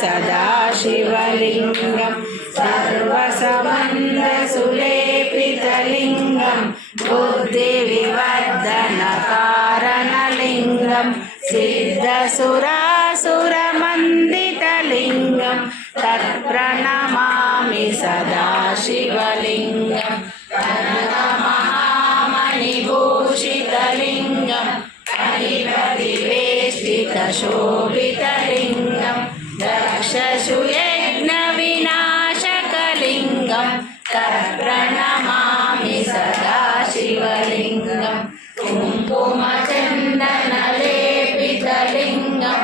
सदाशिवलिङ्गं सर्वसम्बन्धसुलेपितलिङ्गं बुद्धिविवर्धनकारणलिङ्गं सिद्धसुरासुरमन्दितलिङ्गं तत्प्रणमामि सदाशिवलिङ्गं कनकमहामणिभूषितलिङ्गं कलिपरिवेष्टितशोभितलिङ्गं दक्षसुयज्ञविनाशकलिङ्गं तत्प्रणमामि सदाशिवलिङ्गं कुङ्कुमचन्दनलेपितलिङ्गं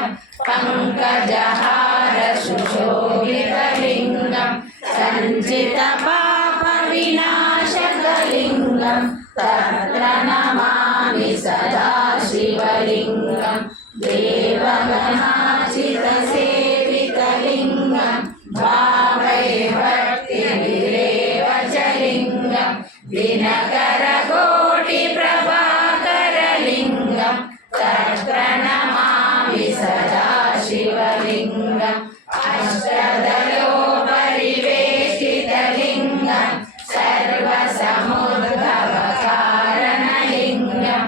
पङ्कजहारसुशोभितलिङ्गं सञ्चितपापविनाशकलिङ्गं तत्प्रणमामि सदाशिवलिङ्गं देवगणार्चितसेवितलिङ्गं भावैर्भक्तिभिरेवचलिङ्गं दिनकरकोटिप्रभाकरलिङ्गं तत्प्रणमामि सदाशिवलिङ्गं अष्टदलोपरिवेष्टितलिङ्गं सर्वसमुद्भवकारणलिङ्गं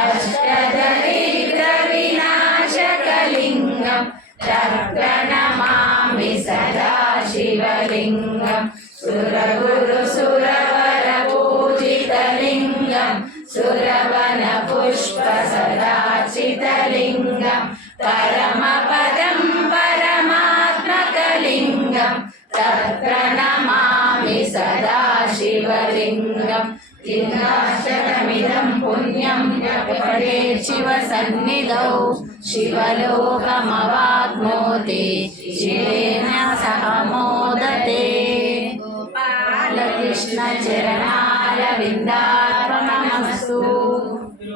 अष्टदरिद्रविनाशकलिङ्गं तत्प्रणमामि सदाशिवलिङ्गं सुरगुरुसुरवरपूजितलिङ्गं सुरवनपुष्पसदार्चितलिङ्गं परमपदं परमात्मकलिङ्गं तत्प्रणमामि सदाशिवलिङ्गं दिनाशकमिदं पुण्यं पठेत् शिवसन्निधौ शिवलोकमवाप्नोति शिवेन सह मोदते बालकृष्णचरणारविन्दार्पणमस्तु।